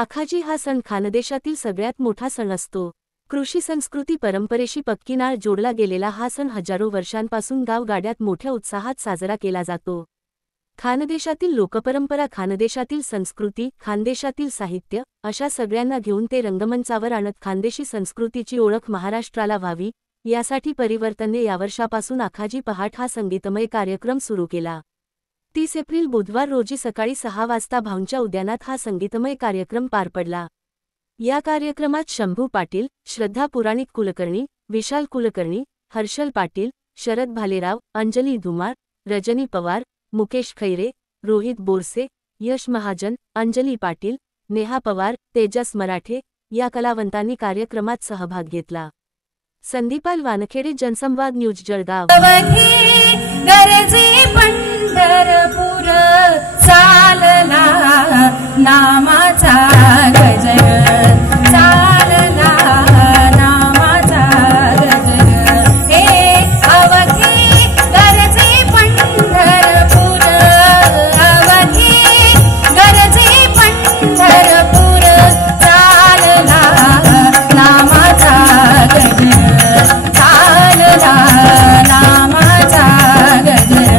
आखाजी हा सण खानदेशातील सगळ्यात मोठा सण असतो। कृषी संस्कृती परंपरेशी पक्की नाळ जोडला गेलेला हा सण हजारो वर्षांपासून गावगाड्यात मोठ्या उत्साहात साजरा केला जातो। खानदेशातील लोकपरंपरा, खानदेशातील संस्कृती, खानदेशातील साहित्य अशा सगळ्यांना घेऊन ते रंगमंचावर आणत खानदेशी संस्कृतीची ओळख महाराष्ट्राला व्हावी यासाठी परिवर्तनने यावर्षापासून आखाजी पहाट हा संगीतमय कार्यक्रम सुरू केला। 30 एप्रिल बुधवार रोजी सकाळी 6 वाजता भाऊंच्या उद्यानात हा संगीतमय कार्यक्रम पार पडला। या कार्यक्रमात शंभू पाटील, श्रद्धा पुराणिक कुलकर्णी, विशाल कुलकर्णी, हर्षल पाटील, शरद भालेराव, अंजली धुमाळ, रजनी पवार, मुकेश खैरे, रोहित बोरसे, यश महाजन, अंजली पाटील, नेहा पवार, तेजस मराठे या कलावंतांनी कार्यक्रमात सहभाग घेतला। संदीपाल वानखेडे, जनसंवाद न्यूज, जळगाव। पंढरपूर चालला नामाचा गजर, चालला नामाचा गजर, हे अवघी गरजे पंढरपूर, अवघी गरजे पंढरपूर चालला नामाचा गजर, चालला नामाचा गजर,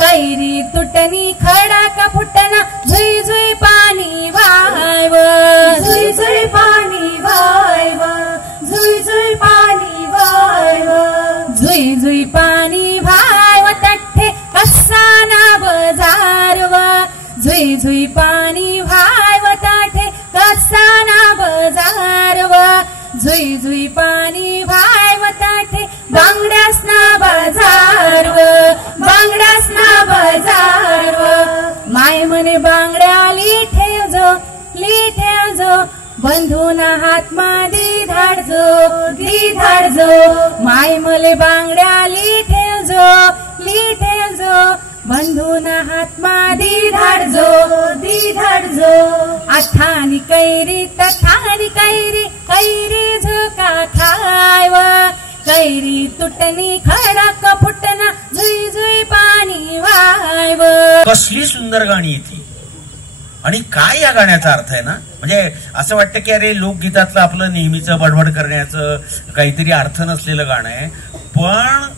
कैरी तुटनी खडा फुटना, झुई झुई पाणी वायव, झुई झुई पाणी वायव, झुई झुई पाणी वायव, झुई झुई पाणी वायव, तठ्ठे कसाना बजारव, झुई झुई पाणी वायव, तठ्ठे कसाना बजारव, झुई झुई पाणी वायव, तठ्ठे बांगड्यासना बजारव, बांगड्यासना बजारव, माय मने बांगड्या ली ठेवजो, बंधूना हात मादी धाडजो, माय मले बांगड्या ली ठेवजो, बंधूना हात मादी धाडजो, आठानी कैरी तठानी कैरी, कैरी झोका खायव, कैरी तुटनी खडा फुटना, झुई झुई पाणी वायव। कसली सुंदर गाणी ती. आणि काय या गाण्याचा अर्थ आहे ना, म्हणजे असं वाटतं की अरे लोकगीतातलं आपलं नेहमीचं बडबड करण्याचं काहीतरी अर्थ नसलेलं गाणं आहे, पण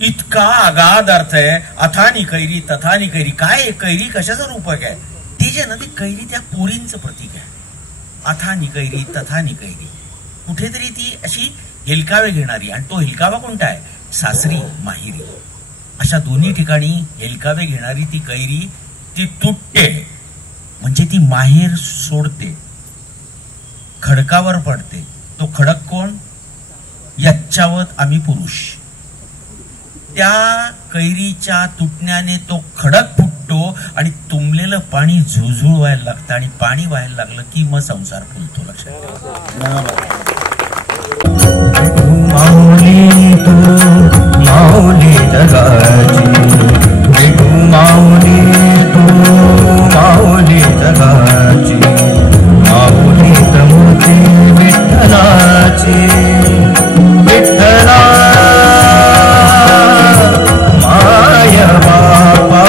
इतका आगाध अर्थ आहे. अथानी कैरी तथानी कैरी. काय कैरी कशाचं रूपक आहे? ती जे ना ती कैरी त्या पोरींचं प्रतीक आहे. अथानी कैरी तथानी कैरी. कुठेतरी ती अशी हेलकावे घेणारी, आणि तो हेलकावा कोणता आहे? सासरी माहेरी. अशा दोन्ही ठिकाणी हेलकावे घेणारी ती कैरी ती तुटते, म्हणजे ती माहेर सोडते, खडकावर पडते. तो खडक कोण? यच्चावत आम्ही पुरुष. त्या कैरीच्या तुटण्याने तो खडक फुटतो आणि तुंबलेलं पाणी झुळझुळ व्हायला लागतं, आणि पाणी व्हायला लागलं की मग संसार फुलतो. लक्षात माऊली तू माऊली जगाची, विठू माऊली तू माऊली जगाची, माऊली तमुची विठ्ठलाची. विठ्ठला माय बापा,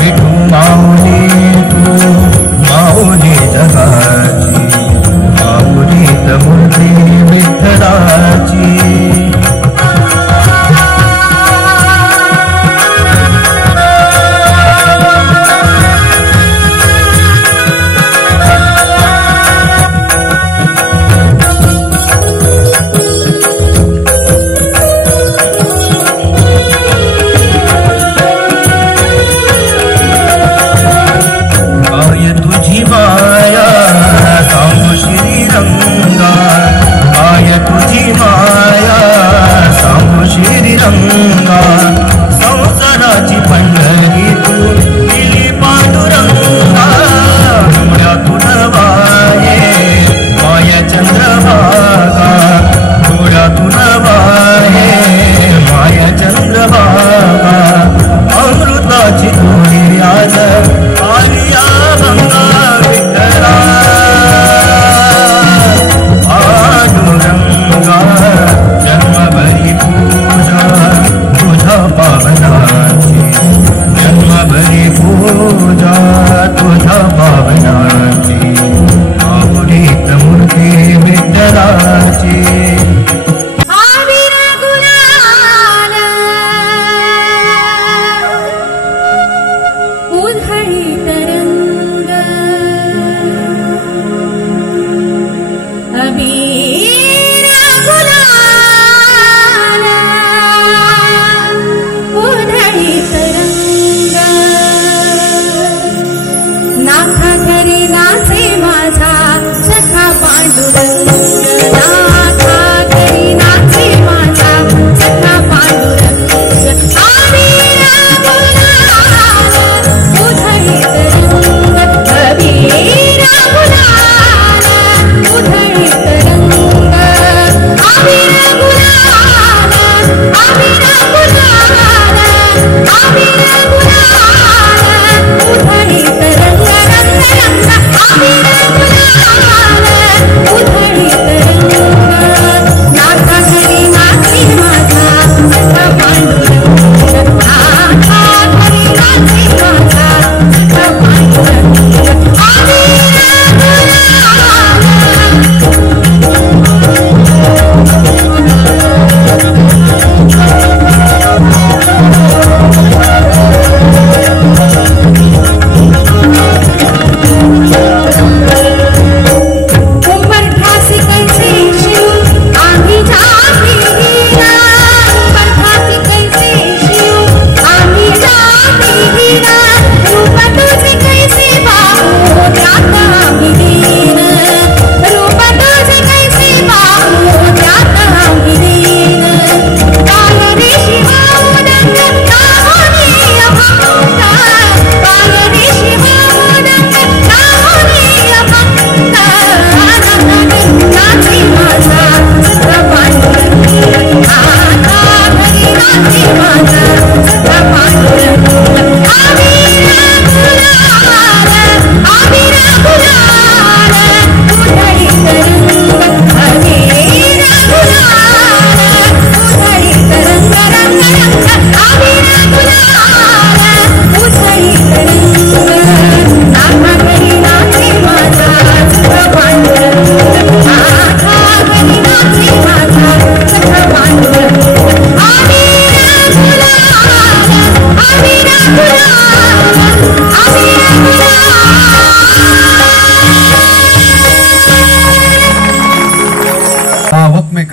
विठू माऊली तू माऊली जगाची, माऊली तमुची विठ्ठलाची.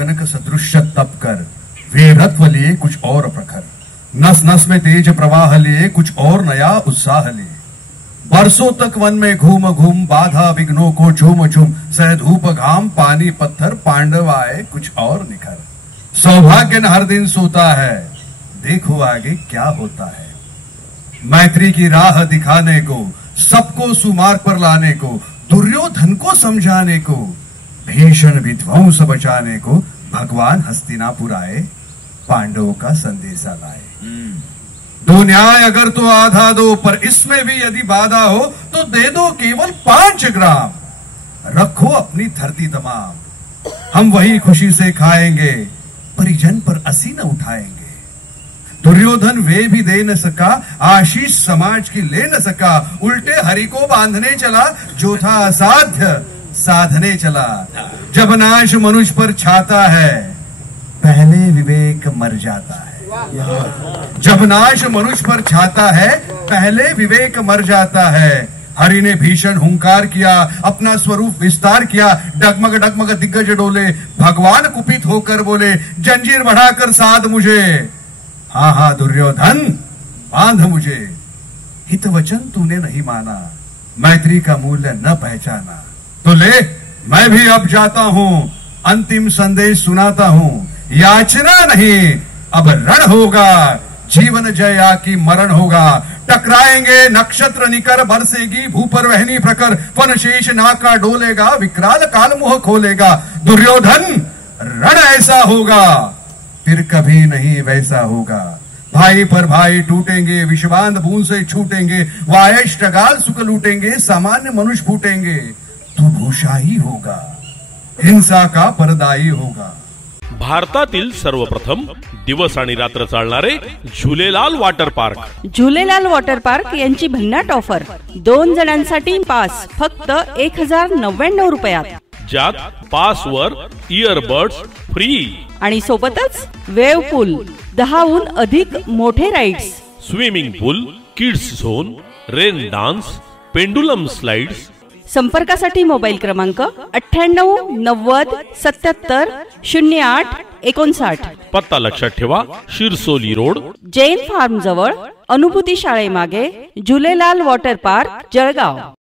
कनक सदृश तप कर, वीरत्व लिए कुछ और प्रखर, नस नस में तेज प्रवाह लिए कुछ और नया उत्साह लिए। बरसों तक वन में घूम घूम बाधा विघ्नों को झूम झूम, सह धूप घाम पानी पत्थर पांडव आए कुछ और निखर। सौभाग्य न हर दिन सोता है, देखो आगे क्या होता है। मैत्री की राह दिखाने को, सबको सुमार्ग पर लाने को, दुर्योधन को समझाने को, भीषण विध्वंस बचाने को भगवान हस्तिनापुर आए, पांडवों का संदेशा लाए। दो न्याय अगर तो आधा दो, पर इसमें भी यदि बाधा हो तो दे दो केवल 5 ग्राम। रखो अपनी धरती तमाम, हम वही खुशी से खाएंगे, परिजन पर असी न उठाएंगे। दुर्योधन वे भी दे न सका, आशीष समाज की ले न सका, उल्टे हरि को बांधने चला, जो था असाध्य साधने चला। जब नाश मनुष्य पर छाता है, पहले विवेक मर जाता है। जब नाश मनुष्य पर छाता है, पहले विवेक मर जाता है। हरि ने भीषण हुंकार किया, अपना स्वरूप विस्तार किया, डगमग डगमग दिग्गज डोले। भगवान कुपित होकर बोले, जंजीर बढ़ाकर साध मुझे। हाँ हाँ दुर्योधन, बांध मुझे। हित वचन तूने नहीं माना, मैत्री का मूल्य न पहचाना। तो ले, मैं भी अब जाता हूं, अंतिम संदेश सुनाता हूं। याचना नहीं, अब रण होगा, जीवन जया की मरण होगा। टकराएंगे नक्षत्र निकर, बरसेगी भू पर वहनी प्रकर, वन शेष नाका डोलेगा, विकराल काल मुह खोलेगा। दुर्योधन, रण ऐसा होगा, फिर कभी नहीं वैसा होगा। भाई पर भाई टूटेंगे, विषबांध बूंद से छूटेंगे, वायष्टगाल सुख लूटेंगे, सामान्य मनुष्य फूटेंगे। तू भूषाही होगा, हिंसा का परदायी होगा। भारतातील सर्वप्रथम दिवस आणि रात्र चालणारे Jhulelal water park. Jhulelal water park यांची भन्नाट ऑफर, 2 जणांसाठी पास फक्त 1099 रुपयात, ज्यात पासवर इयरबड्स फ्री आणि सोबतच वेव पूल, 10हून अधिक मोठे rides, swimming pool, kids zone, rain dance, pendulum slides. संपर्कासाठी मोबाईल क्रमांक 98 90 77 08 59। पत्ता लक्षात ठेवा, शिरसोली रोड, जैन फार्म जवळ, अनुभूती शाळेमागे, झुलेलाल वॉटर पार्क, जळगाव।